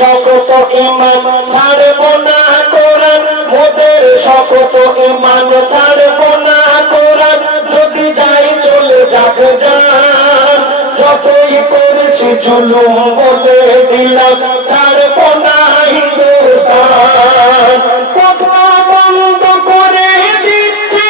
শকত ইমান ছাড়ব না কোরআন, মোদের শকত ইমান ছাড়ব না কোরআন, যদি যাই চলে যাক জান, যতই করেছি জুলুম বলে দিলাম ছাড়ব না হিন্দুস্তান। কথা বন্ধ করে দিচ্ছে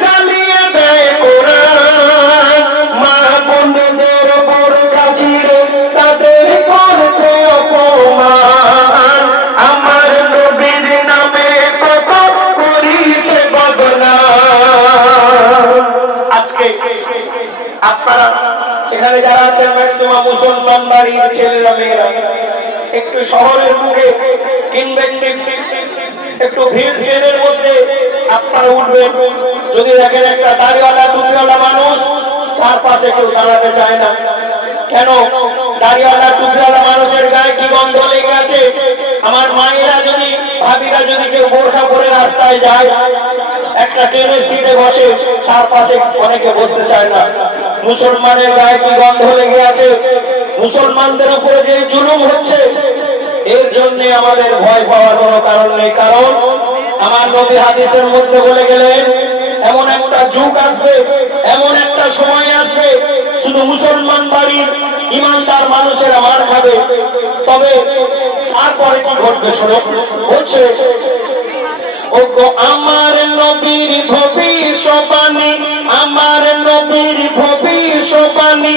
জ্বালিয়ে দেয় কোরআন, মা বোনদের বোরকা ছিঁড়ে তাদের করছে অপমান, আমার নবীর নামে কত করিছে বদনাম। আজকে আপনারা এখানে যারা আছেন ম্যাক্সিমাম মুসলমান বাড়ির ছেলেরা মেয়েরা একটু শহরের মুখে কিনবেন, একটু ভিড় ট্রেনের মধ্যে আপনারা উঠবেন, যদি দেখেন একটা দাড়িওয়ালা টুপিওয়ালা মানুষ তার পাশে কেউ দাঁড়াতে চায় না। কেন? দাড়িওয়ালা টুপিওয়ালা মানুষের গায়ে কি গন্ধ লেগে আছে? আমার মায়েরা যদি ভাবিরা যদি কেউ বোরখা পরে রাস্তায় যায়, একটা ট্রেনের সিটে বসে, তার পাশে অনেকে বসতে চায় না। মুসলমানের গায়ে কি গন্ধ লেগে আছে? মুসলমানদের উপরে যে জুলুম হচ্ছে, এর জন্য আমাদের ভয় পাওয়ার কোনো কারণ নেই। কারণ আমার নবী হাদিসের মধ্যে বলে গেলেন, এমন একটা যুগ আসবে, এমন একটা সময় আসবে, শুধু মুসলমান বাড়ির ইমানদার মানুষেরা মার খাবে। তবে তারপরে কি ঘটবে শোনো, হচ্ছে ও গো আমার নবীর ভবিষ্যৎবাণী, আমার নবীর ভবিষ্যৎবাণী